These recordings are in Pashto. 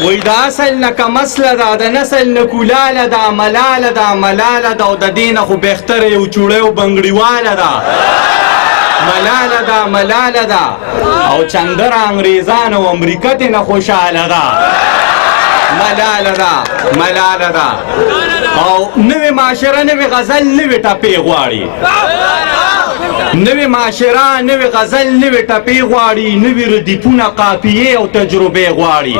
وای د اصل نه کمسله ده د نسل نه کولاله ده ملاله ده ملاله ده او د دې نه خو بهتره یو چوړی او بنګړیواله ده ملاله ده ملاله ده او چندره انګریزان او امریکا تې نه خوشحاله ده ملاله ده ملاله ده او نوې معاشره نوې غزل نوې ټپې غواړي نوې معاشره نوې غزل نوې ټپې غواړي نوې ردیفونه قافیې او تجربې غواړي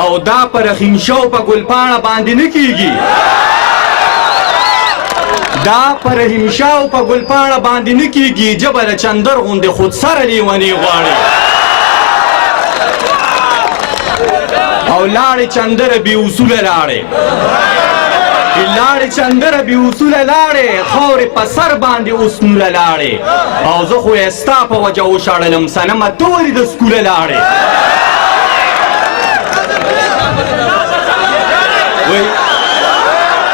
او دا په رحیمشاه په ګلپاڼه باندې نه کیږي دا په رحیمشاه په ګلپاڼه باندې نه کیږي ژبه د چندر غوندې خودسره لیونې غواړي او لاړې چندره بې اصوله لاړې لاړې چندره بې اصوله لاړې خاورې په سر باندې اوسنوله لاړې او زه خو یې ستا په وجه وشړلم صنمه ته ولې د سکوله لاړې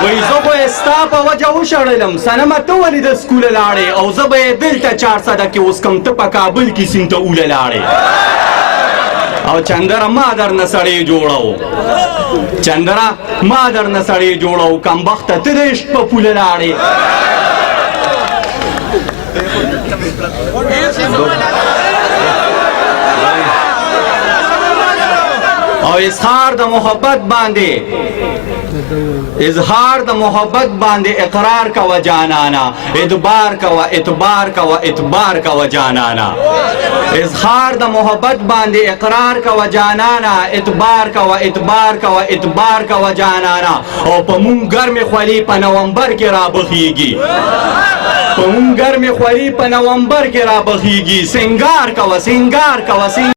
وای زه خو یې ستا په وجه وشړلم صنمه ته ولې د سکوله لاړې او زه به یې دلته 400 کې اوس کم ته په کابل کې سیند ته اوله لاړې او چندره ما درنه سړی جوړو چندره ما درنه سړی جوړو کمبخته ته د عشق په پوله لاړې او اظهار د محبت باندې اظهار د محبت باندې اقرار کوه جانانا ادبار کوه اعتبار کوه اعتبار کوه جانانا اظهار د محبت باندې اقرار کوه جانانا اعتبار کوه اعتبار کوه اعتبار کوه جانانا او په مونږ ګرمې خولې په نومبر کې رابخیږي په مونږ ګرمې خولې په نومبر کې رابخیږي سنگار کوه سنگار کوه